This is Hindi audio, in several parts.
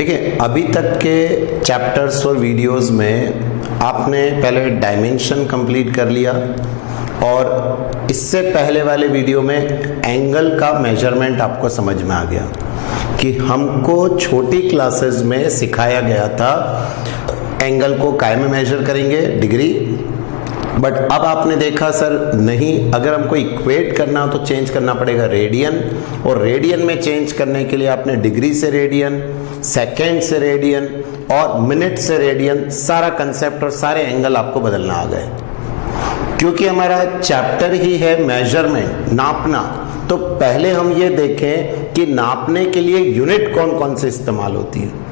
ठीक है, अभी तक के चैप्टर्स और वीडियोस में आपने पहले डायमेंशन कंप्लीट कर लिया और इससे पहले वाले वीडियो में एंगल का मेजरमेंट आपको समझ में आ गया कि हमको छोटी क्लासेस में सिखाया गया था एंगल को काय में मेजर करेंगे, डिग्री। बट अब आपने देखा सर नहीं, अगर हमको इक्वेट करना हो तो चेंज करना पड़ेगा रेडियन, और रेडियन में चेंज करने के लिए आपने डिग्री से रेडियन, सेकेंड से रेडियन और मिनट से रेडियन, सारा कंसेप्ट और सारे एंगल आपको बदलना आ गए। क्योंकि हमारा चैप्टर ही है मेजरमेंट, नापना, तो पहले हम ये देखें कि नापने के लिए यूनिट कौन कौन से इस्तेमाल होती है।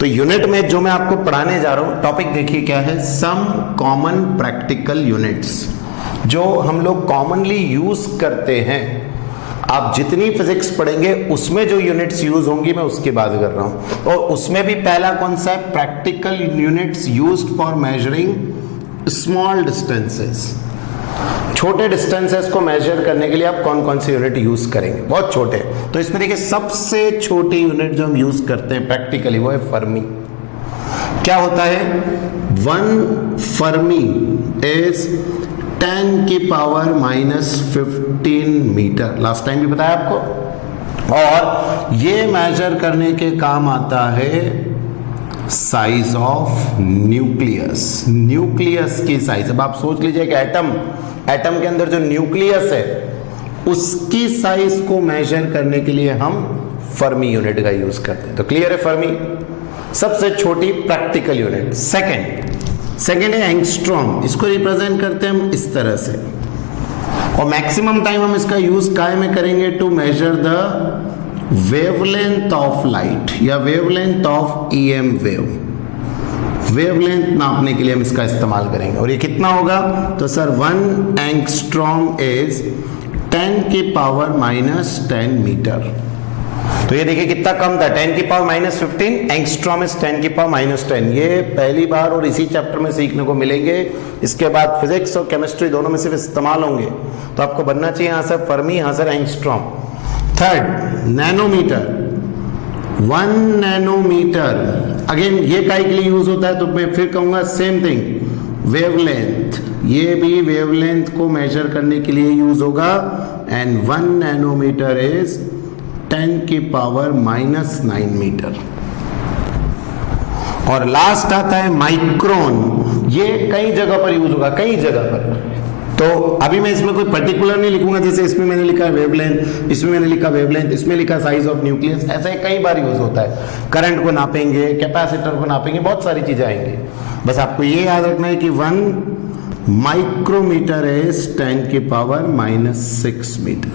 तो यूनिट में जो मैं आपको पढ़ाने जा रहा हूं टॉपिक देखिए क्या है, सम कॉमन प्रैक्टिकल यूनिट्स, जो हम लोग कॉमनली यूज करते हैं। आप जितनी फिजिक्स पढ़ेंगे उसमें जो यूनिट्स यूज होंगी मैं उसकी बात कर रहा हूं, और उसमें भी पहला कौन सा है, practical units used for measuring small distances. छोटे डिस्टेंसेस को मेजर करने के लिए आप कौन कौन से यूनिट यूज करेंगे, बहुत छोटे। तो इसमें देखिए सबसे छोटी यूनिट जो हम यूज करते हैं प्रैक्टिकली वो है फर्मी। क्या होता है, 1 फर्मी इज 10 की पावर -15 मीटर, लास्ट टाइम भी बताया आपको। और ये मेजर करने के काम आता है साइज ऑफ न्यूक्लियस, न्यूक्लियस की साइज। अब आप सोच लीजिए कि एटम के अंदर जो न्यूक्लियस है उसकी साइज को मेजर करने के लिए हम फर्मी यूनिट का यूज करते हैं। तो क्लियर है, फर्मी सबसे छोटी प्रैक्टिकल यूनिट। सेकंड है एंगस्ट्रॉम, इसको रिप्रेजेंट करते हैं हम इस तरह से, और मैक्सिमम टाइम हम इसका यूज काय में करेंगे, to measure the wavelength of light या wavelength of EM wave. Wavelength नापने के लिए हम इसका इस्तेमाल करेंगे। और ये कितना होगा, तो सर 1 एंगस्ट्रॉम इज 10 की पावर -10 मीटर। तो ये देखिए कितना कम था, 10 की पावर -15, एंगस्ट्रॉम इज 10 की पावर -10। ये पहली बार और इसी चैप्टर में सीखने को मिलेंगे। इसके बाद फिजिक्स और केमिस्ट्री दोनों में सिर्फ इस्तेमाल होंगे। तो आपको बनना चाहिए यहाँ सर फर्मी, यहाँ सर angstrom. Third nanometre, 1 nanometre, again ये काय के लिए यूज होता है, तो मैं फिर कहूंगा सेम थिंग, वेवलेंथ, ये भी वेवलेंथ को मेजर करने के लिए यूज होगा। एंड 1 नैनोमीटर इज 10 की पावर -9 मीटर। और लास्ट आता है माइक्रोन, ये कई जगह पर यूज होगा, कई जगह पर। तो अभी मैं इसमें कोई पर्टिकुलर नहीं लिखूंगा, जैसे इसमें मैंने लिखा है वेवलेंथ, इसमें मैंने लिखा वेवलेंथ, इसमें लिखा साइज ऑफ न्यूक्लियस, ऐसा कई बार यूज होता है। करंट को नापेंगे, कैपेसिटर को नापेंगे, बहुत सारी चीजें आएंगी। बस आपको ये याद रखना है कि 1 माइक्रोमीटर इज 10 की पावर -6 मीटर।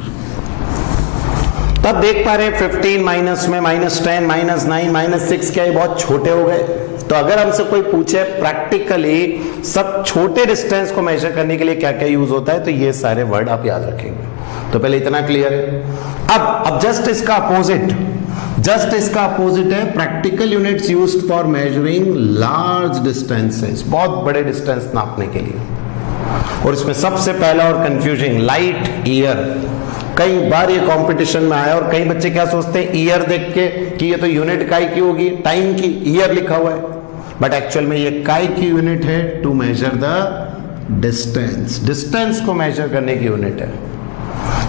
तब देख पा रहे हैं 15 माइनस में -10, -9, -6 क्या, ये बहुत छोटे हो गए। तो अगर हमसे कोई पूछे प्रैक्टिकली सब छोटे डिस्टेंस को मेजर करने के लिए क्या क्या यूज होता है, तो ये सारे वर्ड आप याद रखेंगे। तो पहले इतना क्लियर है। अब जस्ट इसका अपोजिट है practical units used for measuring large distances, बहुत बड़े डिस्टेंस नापने के लिए। और इसमें सबसे पहला और कंफ्यूजिंग, लाइट ईयर। कई बार ये कंपटीशन में आया और कई बच्चे क्या सोचते हैं ईयर देख के कि ये तो यूनिट काय की होगी, टाइम की, ईयर लिखा हुआ है। बट एक्चुअल में ये काय की यूनिट है, to measure the distance, distance को मेजर करने की यूनिट है।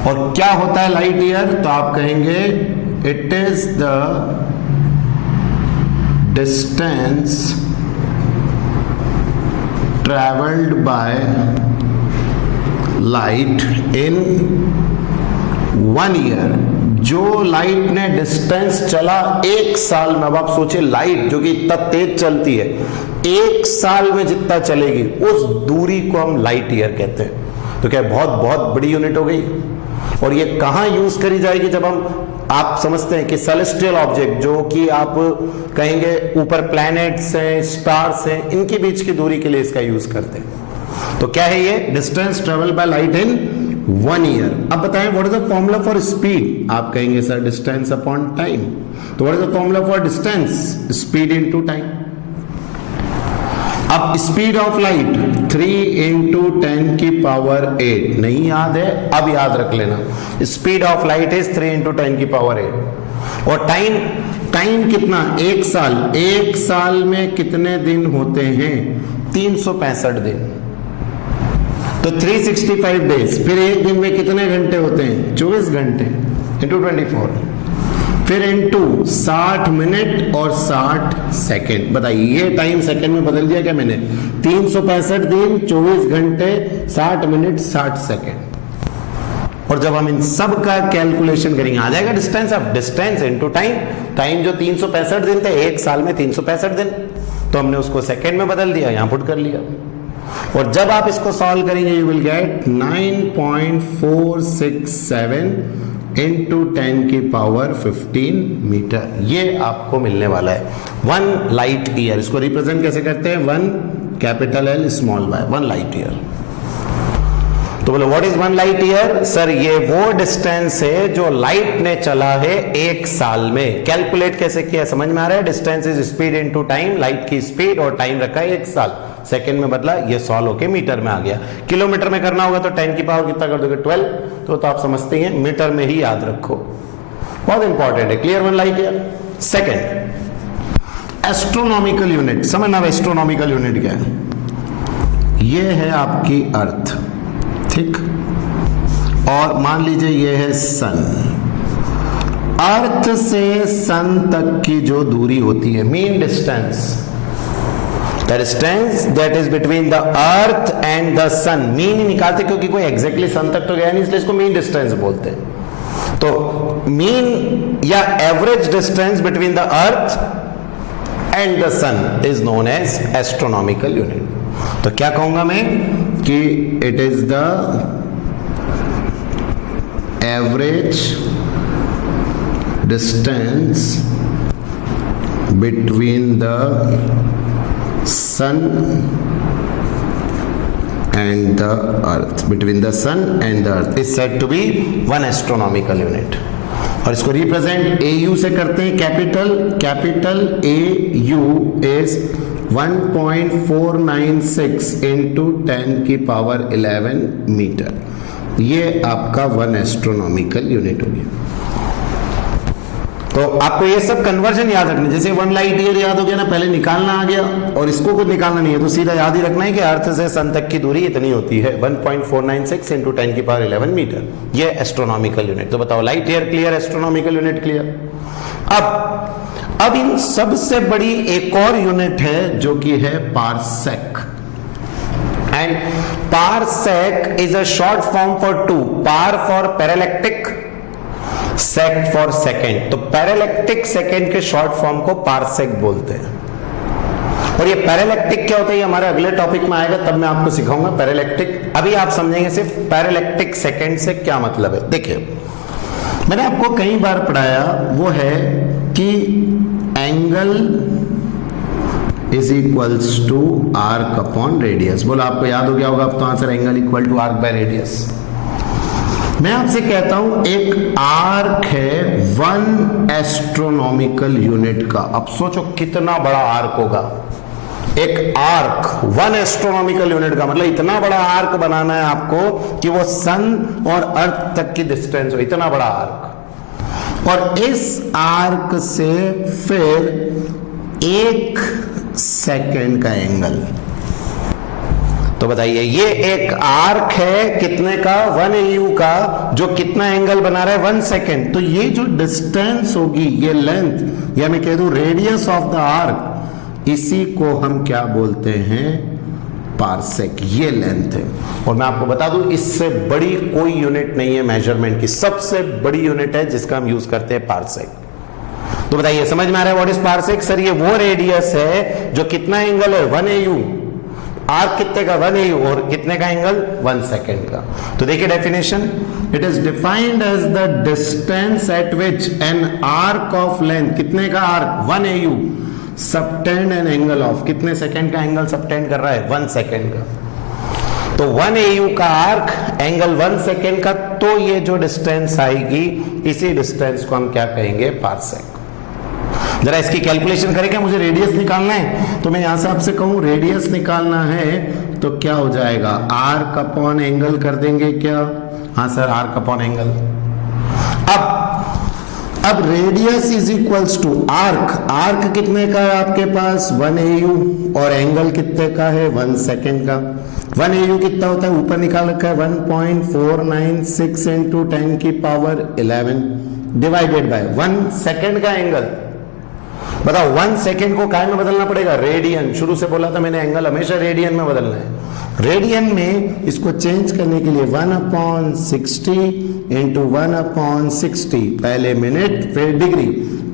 और क्या होता है लाइट ईयर, तो आप कहेंगे it is the distance travelled by light in 1 year, जो लाइट ने डिस्टेंस चला 1 साल में। अब आप सोचिए लाइट जो कि इतना तेज चलती है, 1 साल में जितना चलेगी उस दूरी को हम लाइट ईयर कहते हैं। तो क्या बहुत बहुत बड़ी यूनिट हो गई। और ये कहां यूज करी जाएगी, जब आप समझते हैं कि सेलेस्टियल ऑब्जेक्ट जो कि आप कहेंगे ऊपर प्लैनेट्स हैं, स्टार्स हैं, इनके बीच की दूरी के लिए इसका यूज करते हैं। तो क्या है ये, distance travel by light in 1 year. अब बताएं what is the formula for speed, आप कहेंगे सर डिस्टेंस अपॉन टाइम। तो what is the formula for distance, speed into time. अब स्पीड ऑफ लाइट 3 × 10 की पावर 8, नहीं याद है, अब याद रख लेना। स्पीड ऑफ लाइट इज 3 × 10 की पावर 8। और टाइम कितना, 1 साल, 1 साल में कितने दिन होते हैं, 365 दिन, तो 365 डेज। फिर एक दिन में कितने घंटे होते हैं, 24 घंटे इंटू 24, फिर इंटू 60 मिनट और 60 सेकेंड। बताइए ये टाइम सेकेंड में बदल दिया क्या मैंने, 365 दिन, 24 घंटे, 60 मिनट, 60 सेकेंड। और जब हम इन सब का कैलकुलेशन करेंगे आ जाएगा डिस्टेंस। अब डिस्टेंस इनटू टाइम, टाइम जो 365 दिन थे, 1 साल में 365 दिन, तो हमने उसको सेकेंड में बदल दिया, यहां पुट कर लिया। और जब आप इसको सॉल्व करेंगे यू विल गेट 9.467 इंटू 10 की पावर 15 मीटर, ये आपको मिलने वाला है 1 लाइट ईयर। इसको रिप्रेजेंट कैसे करते हैं, 1 capital L small y, 1 light year. तो बोलो what is 1 light year, sir ये वो डिस्टेंस है जो लाइट ने चला है 1 साल में। कैलकुलेट कैसे किया समझ में आ रहा है, distance is speed into time, light की स्पीड और टाइम रखा है 1 साल, सेकंड में बदला, ये सॉल्व होके मीटर में आ गया। किलोमीटर में करना होगा तो 10 की पावर कितना कर दोगे, 12, तो आप समझते हैं मीटर में ही याद रखो, बहुत इंपॉर्टेंट है। Clear, 1 light year. Second, astronomical unit. समझना एस्ट्रोनॉमिकल यूनिट क्या है, ये है आपकी अर्थ, ठीक, और मान लीजिए ये है सन। अर्थ से सन तक की जो दूरी होती है, mean distance, the distance that is between the earth and the sun. Mean ही निकालते क्योंकि कोई एग्जैक्टली सन तक तो गया नहीं, इसलिए इसको मीन डिस्टेंस बोलते हैं। तो मीन या average distance between the earth and the sun is known as astronomical unit. तो क्या कहूंगा मैं कि it is the average distance between the sun and the earth, between the sun and the earth is said to be 1 astronomical unit। और इसको रिप्रेजेंट AU से करते हैं, कैपिटल AU इज 1.496 इंटू 10 की पावर 11 मीटर। ये आपका 1 एस्ट्रोनॉमिकल यूनिट हो गया। तो आपको ये सब कन्वर्जन याद रखना, जैसे 1 लाइट ईयर याद हो गया ना, पहले निकालना आ गया, और इसको कुछ निकालना नहीं है, तो सीधा याद ही रखना है कि अर्थ से सन तक की दूरी इतनी होती है, 1.496 इंटू 10 की पावर 11 मीटर, ये एस्ट्रोनॉमिकल यूनिट। तो बताओ light year clear, astronomical unit clear. अब इन सबसे बड़ी एक और यूनिट है जो कि है parsec, and parsec is a short form for 2, par for parallactic, sec for second. तो पैरेलैक्टिक सेकेंड के शॉर्ट फॉर्म को पारसेक बोलते हैं। और ये पैरेलैक्टिक क्या होता है, ये हमारे अगले टॉपिक में आएगा, तब मैं आपको सिखाऊंगा पैरेलैक्टिक। अभी आप समझेंगे सिर्फ पैरेलैक्टिक सेकेंड से क्या मतलब है। देखिए मैंने आपको कई बार पढ़ाया, वो है कि angle is equals to arc upon radius. बोलो आपको याद हो गया होगा अब तो answer, angle equal to arc by radius. मैं आपसे कहता हूं एक आर्क है 1 एस्ट्रोनॉमिकल यूनिट का। अब सोचो कितना बड़ा आर्क होगा, एक आर्क 1 एस्ट्रोनॉमिकल यूनिट का, मतलब इतना बड़ा आर्क बनाना है आपको कि वो सन और अर्थ तक की डिस्टेंस हो, इतना बड़ा आर्क। और इस आर्क से फिर 1 सेकेंड का एंगल। तो बताइए ये एक आर्क है कितने का, 1 AU का, जो कितना एंगल बना रहा है, 1 सेकेंड। तो ये जो डिस्टेंस होगी, ये लेंथ, या मैं कह दूं रेडियस ऑफ द आर्क, इसी को हम क्या बोलते हैं, पारसेक। ये लेंथ है। और मैं आपको बता दूं इससे बड़ी कोई यूनिट नहीं है मेजरमेंट की, सबसे बड़ी यूनिट है जिसका हम यूज करते हैं, पारसेक। तो बताइए समझ में आ रहा है व्हाट इज पारसेक। सर ये वो रेडियस है जो कितना एंगल है, 1 AU, आर्क कितने का, 1 AU, और कितने का एंगल, 1 सेकेंड का। तो देखिए definition, it is defined as the distance at which an arc of length, कितने का arc, 1 AU, subtend an angle of, कितने सेकेंड का एंगल सबटेंड कर रहा है, 1 सेकेंड का। तो 1 AU का आर्क, एंगल 1 सेकेंड का, तो ये जो डिस्टेंस आएगी, इसी डिस्टेंस को हम क्या कहेंगे, पारसेक। जरा इसकी कैलकुलेशन करें, मुझे रेडियस निकालना है, तो मैं यहां से आपसे कहूं रेडियस निकालना है तो क्या हो जाएगा, आर्क अपॉन एंगल कर देंगे क्या, हाँ सर आर्क अपॉन एंगल। अब radius is equals to arc. Arc कितने का है आपके पास 1 AU और एंगल कितने का है 1 सेकेंड का। 1 AU कितना होता है ऊपर निकाल रखा है 1.496 इंटू 10 की पावर 11 डिवाइडेड बाय 1 सेकेंड का एंगल। बताओ 1 सेकेंड को काय में बदलना पड़ेगा रेडियन। शुरू से बोला था मैंने एंगल हमेशा रेडियन में बदलना है। रेडियन में इसको चेंज करने के लिए 1/60 इंटू 1/60 पहले मिनट फिर डिग्री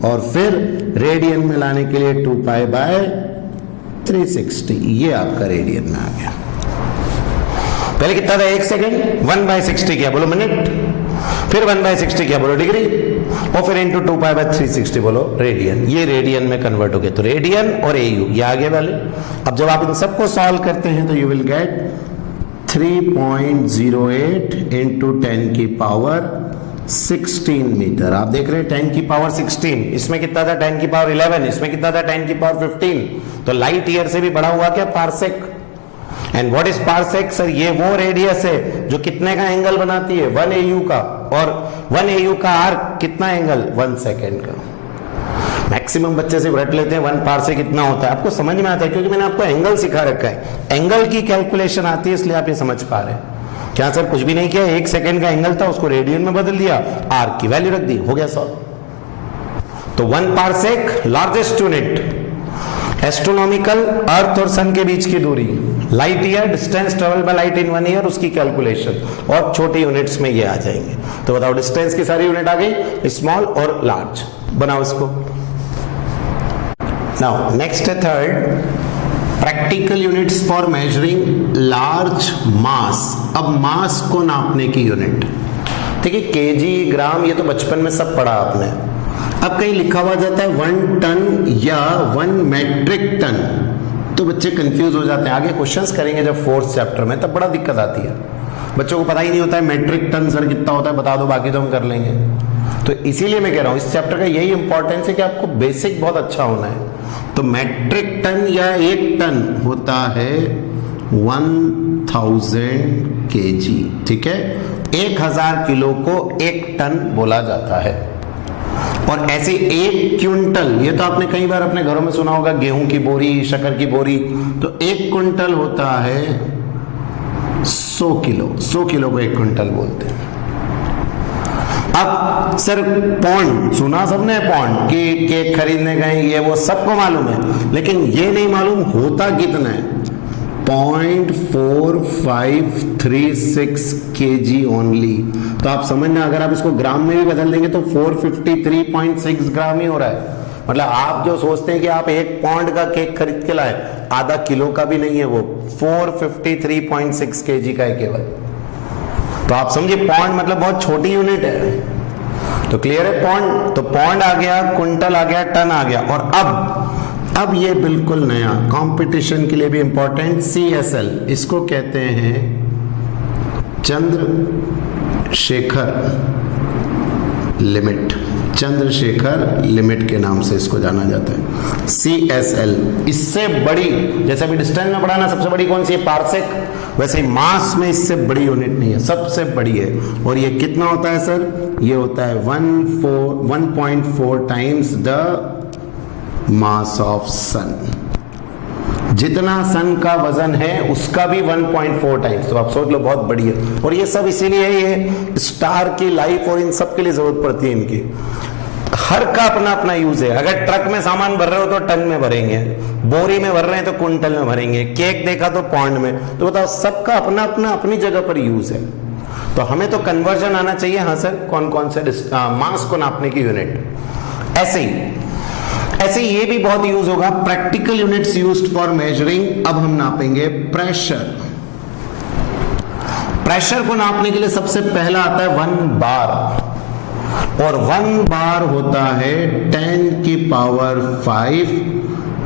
और फिर रेडियन में लाने के लिए 2π/360 ये आपका रेडियन में आ गया। पहले कितना था 1 सेकेंड 1/60 किया बोलो मिनट, फिर 1/60 किया बोलो डिग्री और फिर इंटू 2π/360 बोलो रेडियन। ये रेडियन में कन्वर्ट हो गया। तो रेडियन और AU ये आगे वाले। अब जब आप इन सबको सॉल्व करते हैं तो यू विल गेट 3.08 इंटू 10 की पावर 16 मीटर। आप देख रहे हैं 10 की पावर 16, इसमें कितना था 10 की पावर 11, इसमें कितना था 10 की पावर 15। तो लाइट ईयर से भी बड़ा हुआ क्या parsec. And what is parsec sir, ये वो रेडियस है जो कितने का एंगल बनाती है 1 AU का, और 1 AU का आर्क कितना एंगल 1 सेकेंड का। मैक्सिमम बच्चे सिर्फ रट लेते हैं 1 पारसेक कितना होता है। आपको समझ में आता है क्योंकि मैंने आपको एंगल सिखा रखा है। एंगल की कैलकुलेशन आती है इसलिए आप ये समझ पा रहे हैं। क्या सर कुछ भी नहीं किया, 1 सेकेंड का एंगल था उसको रेडियन में बदल दिया, आर्क की वैल्यू रख दी, हो गया सॉल्व। तो 1 पारसेक लार्जेस्ट यूनिट, एस्ट्रोनॉमिकल अर्थ और सन के बीच की दूरी, light year distance travel by light in 1 year उसकी कैलकुलेशन, और छोटी यूनिट्स में ये आ जाएंगे। तो बताओ डिस्टेंस की सारी यूनिट आ गई, स्मॉल और लार्ज। बनाओ इसको। नाउ नेक्स्ट है third, practical units for measuring large मास। अब मास को नापने की यूनिट, ठीक है, केजी ग्राम ये तो बचपन में सब पढ़ा आपने। अब कहीं लिखा हुआ जाता है 1 टन या 1 मेट्रिक टन, तो बच्चे कंफ्यूज हो जाते हैं। आगे क्वेश्चंस करेंगे जब 4th चैप्टर में, तब बड़ा दिक्कत आती है। बच्चों को पता ही नहीं होता है मेट्रिक टन सर कितना होता है, बता दो बाकी तो हम कर लेंगे। तो इसीलिए मैं कह रहा हूं इस चैप्टर का यही इंपॉर्टेंस है कि आपको बेसिक बहुत अच्छा होना है। तो मेट्रिक टन या 1 टन होता है 1000 kg, ठीक है। 1000 किलो को 1 टन बोला जाता है। और ऐसे 1 क्विंटल, ये तो आपने कई बार अपने घरों में सुना होगा, गेहूं की बोरी, शक्कर की बोरी, तो 1 क्विंटल होता है 100 किलो। 100 किलो को 1 क्विंटल बोलते हैं। अब सर पौंड सुना सबने, पौंड कि केक खरीदने गए, ये वो सबको मालूम है, लेकिन ये नहीं मालूम होता कितना है। 0.4536 kg ओनली। तो आप समझना, अगर आप इसको ग्राम में भी बदल देंगे तो 453.6 ग्राम ही हो रहा है। मतलब आप जो सोचते हैं कि आप 1 पाउंड का केक खरीद के लाए, आधा किलो का भी नहीं है वो, 453.6 kg का है केवल। तो आप समझिए पौंड मतलब बहुत छोटी यूनिट है। तो क्लियर है पौंड, तो पौंड आ गया, क्विंटल आ गया, टन आ गया। और अब ये बिल्कुल नया कंपटीशन के लिए भी इंपॉर्टेंट, CSL, इसको कहते हैं चंद्रशेखर लिमिट। चंद्रशेखर लिमिट के नाम से इसको जाना जाता है, CSL। इससे बड़ी, जैसे अभी डिस्टेंस में पढ़ा ना, सबसे बड़ी कौन सी है पारसेक, वैसे ही मास में इससे बड़ी यूनिट नहीं है, सबसे बड़ी है। और ये कितना होता है सर, ये होता है 1.4 टाइम्स द मास ऑफ सन। जितना सन का वजन है उसका भी 1.4 टाइम्स। तो आप सोच लो बहुत बड़ी है। और ये सब इसीलिए ये स्टार की लाइफ और इन सब के लिए जरूरत पड़ती है इनकी। हर का अपना अपना यूज है। अगर ट्रक में सामान भर रहे हो तो टन में भरेंगे, बोरी में भर रहे हैं तो क्विंटल में भरेंगे, केक देखा तो पाउंड में। तो बताओ सबका अपना अपना अपनी जगह पर यूज है। तो हमें तो कन्वर्जन आना चाहिए। हाँ सर, कौन कौन से मास को नापने की यूनिट। ऐसे ये भी बहुत यूज होगा, practical units used for measuring. अब हम नापेंगे प्रेशर। प्रेशर को नापने के लिए सबसे पहला आता है 1 बार, और 1 बार होता है 10⁵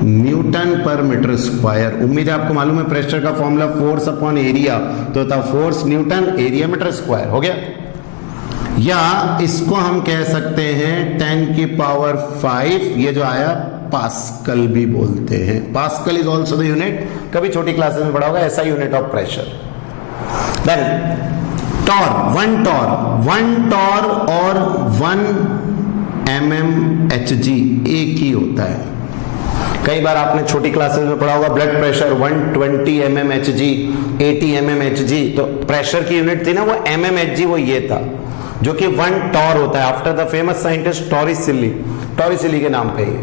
न्यूटन पर मीटर स्क्वायर। उम्मीद है आपको मालूम है प्रेशर का फॉर्मूला फोर्स अपॉन एरिया, तो होता है force newton, area metre square. हो गया। या इसको हम कह सकते हैं 10⁵, ये जो आया पास्कल भी बोलते हैं। Pascal is also the unit, कभी छोटी क्लासेस में पढ़ा होगा, ऐसा unit of pressure. Then torr, 1 torr और 1 mmHg एक ही होता है। कई बार आपने छोटी क्लासेस में पढ़ा होगा ब्लड प्रेशर 120 mmHg, 80 mmHg, तो प्रेशर की यूनिट थी ना वो mmHg, वो ये था जो कि 1 टॉर होता है आफ्टर द फेमस साइंटिस्ट टॉरिसिली के नाम पे ये।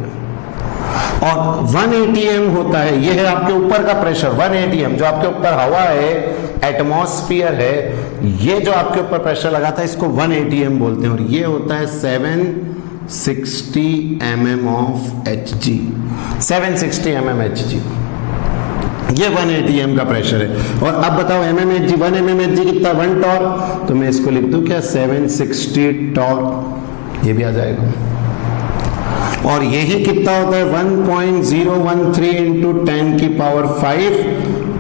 और 1 atm होता है, ये है आपके ऊपर का प्रेशर 1 atm, जो आपके ऊपर हवा है, एटमॉस्फेयर है, ये जो आपके ऊपर प्रेशर लगा था इसको 1 atm बोलते हैं। और ये होता है 760 mm of Hg, 760 mm Hg, ये 1 atm का प्रेशर है। और अब बताओ mmHg, 1 mmHg कितना, 1 टॉर, तो मैं इसको लिख दूं क्या 760 टॉर, ये भी आ जाएगा। और यही कितना होता है 1.013 इंटू 10 की पावर 5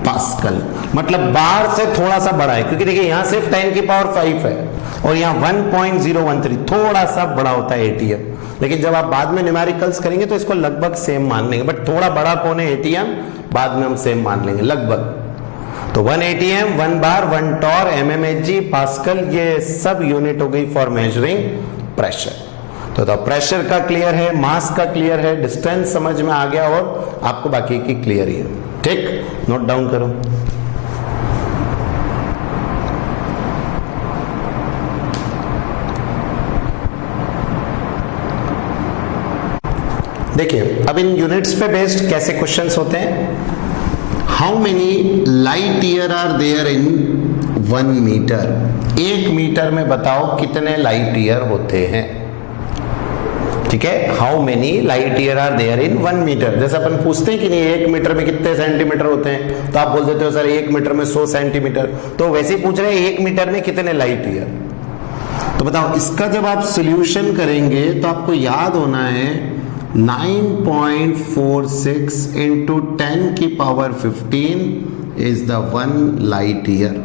पास्कल, मतलब बाहर से थोड़ा सा बड़ा है, क्योंकि देखिए यहां सिर्फ 10 की पावर 5 है और यहाँ 1.013 थोड़ा सा बड़ा होता है एटीएम। लेकिन जब आप बाद में न्यूमेरिकल्स करेंगे तो इसको लगभग सेम मान लेंगे, बट थोड़ा बड़ा कौन है एटीएम, बाद में हम सेम मान लेंगे लगभग। तो 1 एटीएम, 1 बार, 1 टॉर, mmHg, पास्कल, ये सब यूनिट हो गई फॉर मेजरिंग प्रेशर। तो प्रेशर का क्लियर है, मास का क्लियर है, डिस्टेंस समझ में आ गया और आपको बाकी की क्लियर ही है। ठीक, नोट डाउन करो। देखिए अब इन यूनिट्स पे बेस्ड कैसे क्वेश्चंस होते हैं। How many light year are there in 1 metre, 1 metre में बताओ कितने लाइट ईयर होते हैं। ठीक है, how many light year are there in 1 metre. जैसे अपन पूछते हैं कि नहीं 1 मीटर में कितने सेंटीमीटर होते हैं, तो आप बोल देते हो सर 1 मीटर में 100 सेंटीमीटर, तो वैसे ही पूछ रहे हैं 1 मीटर में कितने लाइट ईयर। तो बताओ इसका जब आप सोल्यूशन करेंगे तो आपको याद होना है 9.46 इंटू 10 की power 15 is the 1 light year.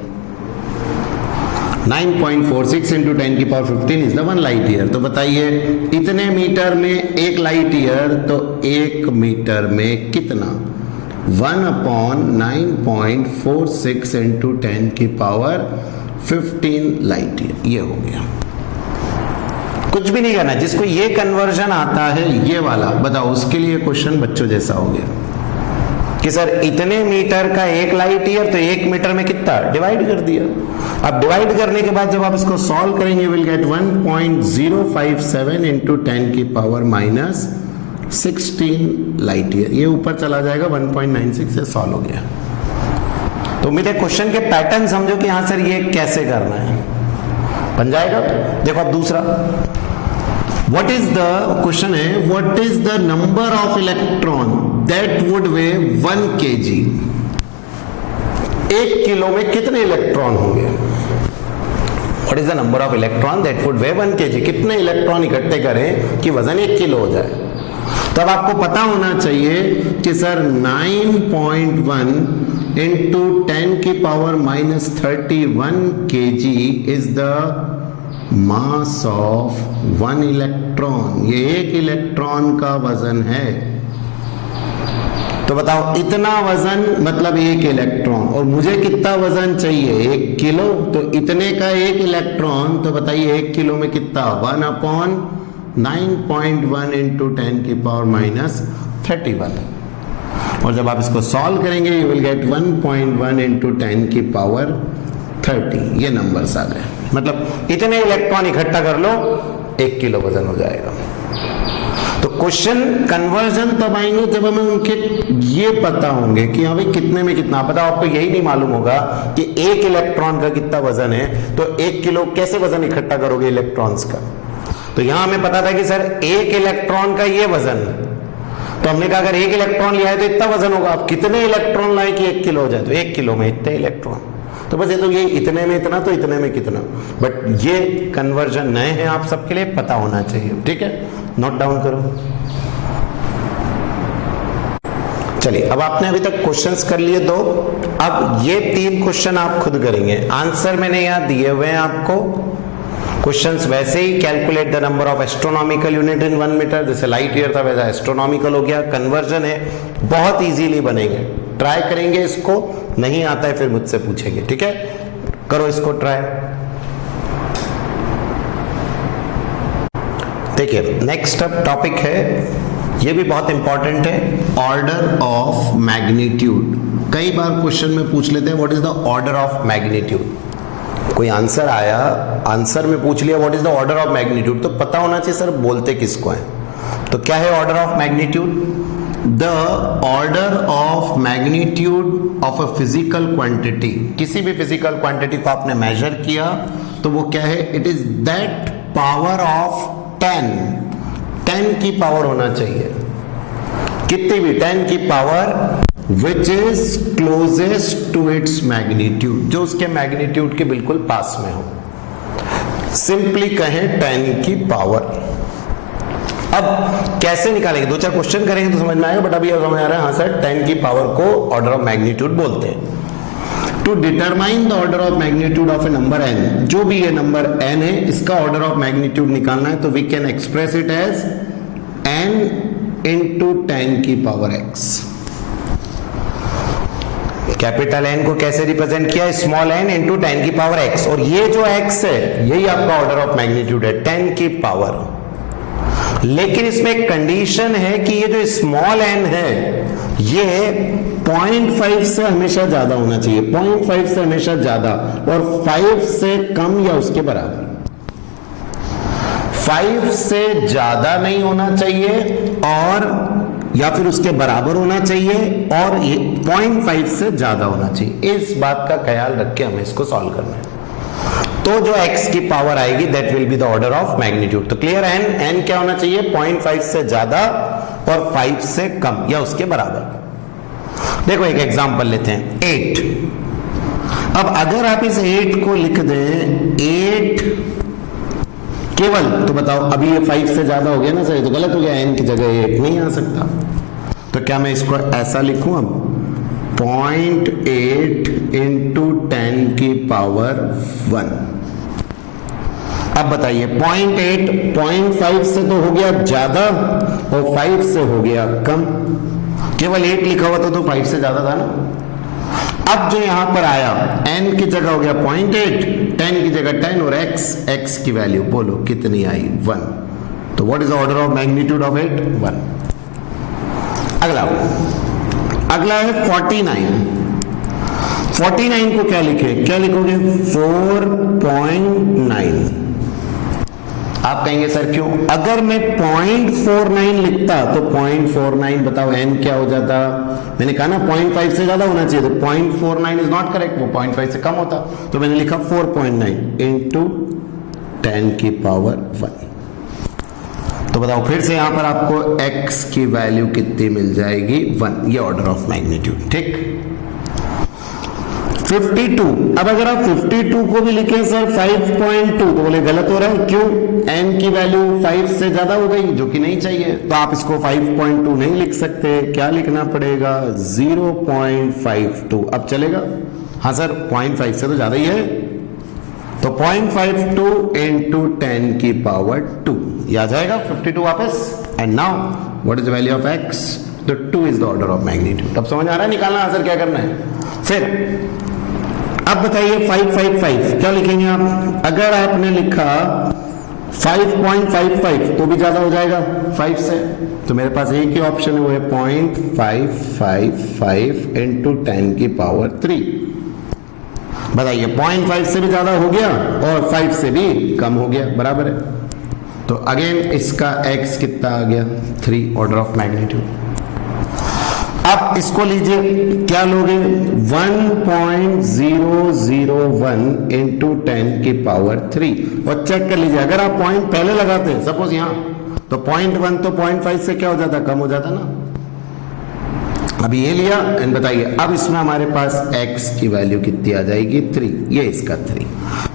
9.46 into 10 की power 15 is the 1 light year. तो बताइए इतने मीटर में 1 लाइट ईयर, तो 1 मीटर में कितना, 1/9.46 इंटू 10 की पावर 15 लाइट ईयर, ये हो गया। कुछ भी नहीं करना, जिसको ये कन्वर्जन आता है ये वाला, बताओ उसके लिए क्वेश्चन बच्चों जैसा हो गया कि सर इतने मीटर का 1 लाइट ईयर, तो 1 मीटर में कितना, डिवाइड कर दिया। अब डिवाइड करने के बाद जब आप इसको सॉल्व करेंगे विल गेट 1.057 इंटू 10 की पावर -16 लाइट ईयर, ये ऊपर चला जाएगा 1.96 से सॉल्व हो गया। तो उम्मीद है क्वेश्चन के पैटर्न समझो कि हाँ सर ये कैसे करना है, बन जाएगा। देखो अब दूसरा, व्हाट इज द क्वेश्चन है, what is the number of electron that would way 1 kg। 1 kilo में कितने इलेक्ट्रॉन होंगे। What is the number of electron that would way 1 kg, कितने इलेक्ट्रॉन इकट्ठे करें कि वजन 1 किलो हो जाए। तब आपको पता होना चाहिए कि सर 9.1 इंटू 10 की power -31 kg is the mass of 1 electron, ये 1 इलेक्ट्रॉन का वजन है। तो बताओ इतना वजन मतलब 1 इलेक्ट्रॉन, और मुझे कितना वजन चाहिए 1 किलो, तो इतने का 1 इलेक्ट्रॉन, तो बताइए 1 किलो में कितना, 1/9.1 इंटू 10 की पावर -31। और जब आप इसको सॉल्व करेंगे यू विल गेट 1.1 इंटू 10 की पावर 30, ये नंबर्स आ गए। मतलब इतने इलेक्ट्रॉन इकट्ठा कर लो 1 किलो वजन हो जाएगा। तो क्वेश्चन कन्वर्जन तब आएंगे जब हमें उनके ये पता होंगे कि हाँ भाई कितने में कितना। बताओ आपको यही नहीं मालूम होगा कि 1 इलेक्ट्रॉन का कितना वजन है, तो 1 किलो कैसे वजन इकट्ठा करोगे इलेक्ट्रॉन्स का। तो यहां हमें पता था कि सर 1 इलेक्ट्रॉन का ये वजन, तो हमने कहा अगर 1 इलेक्ट्रॉन लिया है तो इतना वजन होगा। आप कितने इलेक्ट्रॉन लाए कि 1 किलो हो जाए, तो 1 किलो में इतने इलेक्ट्रॉन। तो बस ये तो ये इतने में इतना, तो इतने में कितना, बट ये कन्वर्जन नए हैं, आप सबके लिए पता होना चाहिए। ठीक है, नोट डाउन करो। चलिए अब आपने अभी तक क्वेश्चंस कर लिए 2, अब ये 3 क्वेश्चन आप खुद करेंगे। आंसर मैंने यहां दिए हुए हैं आपको। क्वेश्चंस वैसे ही, calculate the number of astronomical unit in 1 metre, जैसे लाइट ईयर था वैसा एस्ट्रोनॉमिकल हो गया। कन्वर्जन है, बहुत इजीली बनेंगे, ट्राई करेंगे इसको, नहीं आता है फिर मुझसे पूछेंगे। ठीक है, करो इसको ट्राई। देखिए नेक्स्ट अब टॉपिक है, ये भी बहुत इंपॉर्टेंट है, ऑर्डर ऑफ मैग्नीट्यूड। कई बार क्वेश्चन में पूछ लेते हैं what is the order of magnitude. कोई आंसर आया, आंसर में पूछ लिया what is the order of magnitude, तो पता होना चाहिए सर बोलते किसको है। तो क्या है order of magnitude? The order of magnitude of a physical quantity. किसी भी फिजिकल क्वांटिटी को आपने मेजर किया तो वो क्या है? It is that power of 10 की पावर होना चाहिए, कितनी भी 10 की power which is closest to its magnitude, जो उसके मैग्नीट्यूड के बिल्कुल पास में हो। सिंपली कहें 10 की पावर। अब कैसे निकालेंगे? दो चार क्वेश्चन करेंगे तो समझ में आएगा, बट अभी समझ आ रहा है हाँ सर 10 की पावर को ऑर्डर ऑफ मैग्नीट्यूड बोलते हैं। To determine the order of magnitude of a number n, जो भी ये नंबर n है इसका ऑर्डर ऑफ मैग्नीट्यूड निकालना है तो we can express it as n into 10 की पावर x। कैपिटल N को कैसे रिप्रेजेंट किया? स्मॉल n इंटू 10 की पावर x, और ये जो x है यही आपका ऑर्डर ऑफ मैग्नीट्यूड है 10 की पावर। लेकिन इसमें एक कंडीशन है कि ये जो स्मॉल n है ये 0.5 से हमेशा ज्यादा होना चाहिए, 0.5 से हमेशा ज्यादा, और 5 से कम या उसके बराबर। 5 से ज्यादा नहीं होना चाहिए और या फिर उसके बराबर होना चाहिए, और ये 0.5 से ज्यादा होना चाहिए। इस बात का ख्याल रख के हमें इसको सॉल्व करना है। तो जो x की पावर आएगी that will be the order of magnitude. तो क्लियर है, n क्या होना चाहिए? 0.5 से ज्यादा और 5 से कम या उसके बराबर। देखो एक एग्जांपल लेते हैं, 8। अब अगर आप इस 8 को लिख दें 8 केवल, तो बताओ अभी ये 5 से ज्यादा हो गया ना सर, तो गलत हो गया, n की जगह 8 नहीं आ सकता। तो क्या मैं इसको ऐसा लिखूं अब 0.8 इंटू 10 की पावर 1। अब बताइए 0.8 0.5 से तो हो गया ज्यादा और 5 से हो गया कम, केवल 8 लिखा हुआ था तो 5 से ज्यादा था ना। अब जो यहां पर आया n की जगह हो गया 0.8, 10 की जगह 10 और x की वैल्यू बोलो कितनी आई? 1। तो what is the order of magnitude of 8? 1। अगला है 49। 49 को क्या लिखे? क्या लिखोगे? 4.9। आप कहेंगे सर क्यों? अगर मैं 0.49 लिखता तो 0.49 बताओ n क्या हो जाता? मैंने कहा ना 0.5 से ज्यादा होना चाहिए, तो 0.49 इज नॉट करेक्ट, वो 0.5 से कम होता, तो मैंने लिखा 4.9 इंटू 10 की पावर 1। तो बताओ फिर से यहां पर आपको x की वैल्यू कितनी मिल जाएगी? 1। ये ऑर्डर ऑफ मैग्नीट्यूड। ठीक। 52। अब अगर आप 52 को भी लिखें सर 5.2 तो बोले गलत हो रहा है, क्यों? n की वैल्यू 5 से ज्यादा हो गई जो कि नहीं चाहिए, तो आप इसको 5.2 नहीं लिख सकते, क्या लिखना पड़ेगा? 0.52। अब चलेगा? हाँ सर 0.5 से तो ज्यादा ही है, तो 0.52 इंटू 10 की पावर 2 ये आ जाएगा 52 वापस। And now what is the value of x? तो 2 is the order of magnitude. अब समझ आ रहा है निकालना आंसर क्या करना है? फिर अब बताइए 555 क्या लिखेंगे आप? अगर आपने लिखा 5.55 तो भी ज्यादा हो जाएगा 5 से, तो मेरे पास एक ही ऑप्शन है, वो है 0.555 इंटू 10 की पावर 3। बताइए 0.5 से भी ज्यादा हो गया और 5 से भी कम हो गया, बराबर है। तो अगेन इसका x कितना आ गया? 3 ऑर्डर ऑफ मैग्नीट्यूड। अब इसको लीजिए, क्या लोगे? 1.001 इंटू 10 की पावर 3, और चेक कर लीजिए अगर आप पॉइंट पहले लगाते हैं सपोज यहां, तो 0.1 तो 0.5 से क्या हो जाता? कम हो जाता ना। अभी ये लिया एंड बताइए अब इसमें हमारे पास x की वैल्यू कितनी आ जाएगी? 3। ये इसका 3।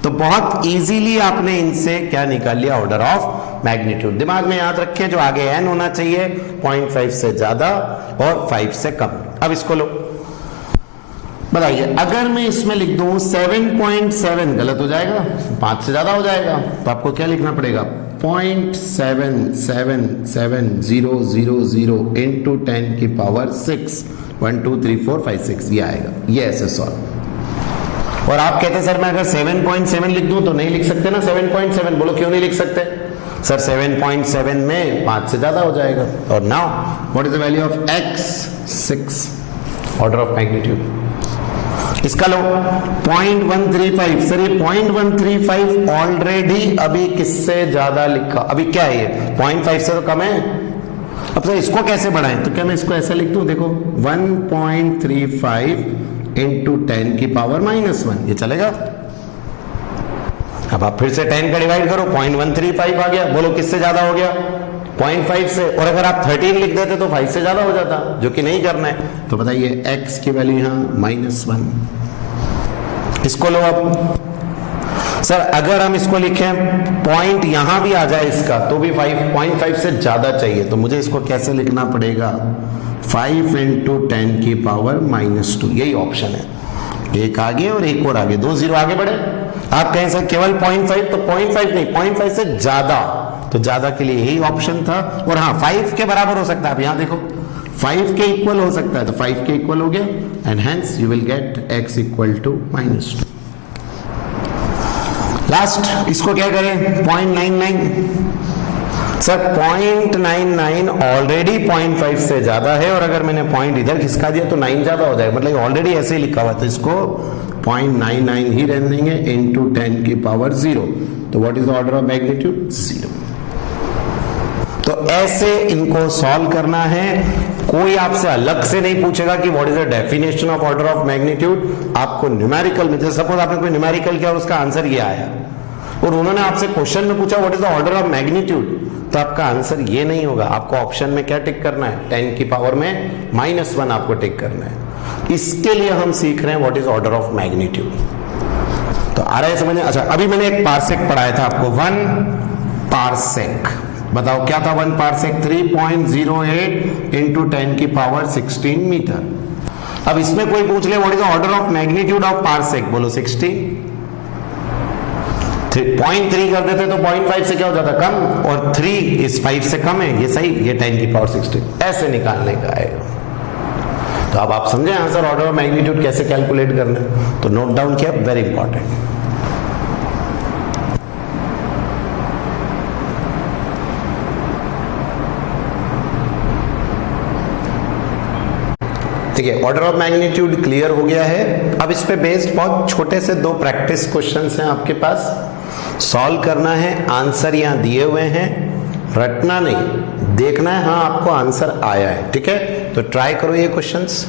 तो बहुत इजीली आपने इनसे क्या निकाल लिया? Order of magnitude. दिमाग में याद रखिए जो आगे n होना चाहिए 0.5 से ज्यादा और 5 से कम। अब इसको लो, बताइए अगर मैं इसमें लिख दूं 7.7 गलत हो जाएगा, 5 से ज्यादा हो जाएगा, तो आपको क्या लिखना पड़ेगा? 0.777000 इंटू 10 की पावर 6। 1 2 3 4 5 6 ये आएगा, ये ऐसे सॉल्व। और आप कहते हैं सर मैं अगर 7.7 लिख दूं तो नहीं लिख सकते ना 7.7, बोलो क्यों नहीं लिख सकते? सर 7.7 में 5 से ज्यादा हो जाएगा। और now what is the value of x? 6, order of magnitude. इसका लो 0.135। सर ये 0.135 ऑलरेडी अभी किससे ज्यादा लिखा, अभी क्या है ये 0.5 से तो कम है। अब सर इसको कैसे बढ़ाएं? तो क्या मैं इसको ऐसे लिख दूं, देखो 1.35 इंटू 10 की पावर -1, ये चलेगा। अब आप फिर से 10 का डिवाइड करो, 0.135 आ गया। बोलो किससे ज्यादा हो गया? 0.5 से। और अगर आप 13 लिख देते तो 5 से ज्यादा हो जाता, जो कि नहीं करना है। तो बताइए x की वैल्यू यहां -1। इसको लो अब। सर अगर हम इसको लिखें पॉइंट यहां भी आ जाए इसका, तो भी 5.5 से ज्यादा चाहिए। तो मुझे इसको कैसे लिखना पड़ेगा? 5 इंटू 10 की पावर -2, यही ऑप्शन है। एक आगे और एक और आगे, 2 0 आगे बढ़े। आप कहें सर केवल 0.5, तो 0.5 नहीं, 0.5 से ज्यादा, तो ज्यादा के लिए यही ऑप्शन था। और हाँ 5 के बराबर हो सकता है। आप यहां देखो 5 के इक्वल हो सकता है, तो 5 के इक्वल हो गया, and hence you will get x equal to -2। Last इसको क्या करें? 0.99। सर 0.99 ऑलरेडी 0.5 से ज्यादा है, और अगर मैंने पॉइंट इधर खिसका दिया तो 9 ज्यादा हो जाएगा, मतलब ऑलरेडी ऐसे ही लिखा हुआ, तो इसको 0.99 ही रहने देंगे इंटू 10 की पावर 0। तो what is the order of magnitude? 0। तो ऐसे इनको सॉल्व करना है। कोई आपसे अलग से नहीं पूछेगा कि what is the definition of order of magnitude. आपको न्यूमेरिकल में, जैसे सपोज आपने कोई न्यूमेरिकल किया और उसका आंसर ये आया, और उन्होंने आपसे क्वेश्चन में पूछा what is the order of magnitude, तो आपका आंसर ये नहीं होगा। आपको ऑप्शन में क्या टिक करना है? 10 की पावर में -1 आपको टिक करना है। इसके लिए हम सीख रहे हैं what is order of magnitude. तो आ रहा है समझ? अच्छा, अभी मैंने एक पार्सेक पढ़ाया था आपको, 1 पार्सेक। बताओ क्या था 1 पार्सेक? 3.08 इंटू 10 की पावर 16 मीटर। अब इसमें कोई पूछ ले what is the order of magnitude of parsec, बोलो 16। 0.3 कर देते तो 0.5 से क्या हो जाता? कम, और 3 इस 5 से कम है, ये सही, ये 10 की पावर 16 ऐसे निकालने का है। तो अब आप समझे आंसर ऑर्डर ऑफ मैग्नीट्यूड कैसे कैलकुलेट करना है। तो नोट डाउन किया, वेरी इंपॉर्टेंट। ठीक है, ऑर्डर ऑफ मैग्नीट्यूड क्लियर हो गया है। अब इस पे बेस्ड बहुत छोटे से 2 प्रैक्टिस क्वेश्चंस हैं आपके पास, सॉल्व करना है। आंसर यहां दिए हुए हैं, रटना नहीं, देखना है हाँ आपको आंसर आया है। ठीक है, तो ट्राई करो ये क्वेश्चंस।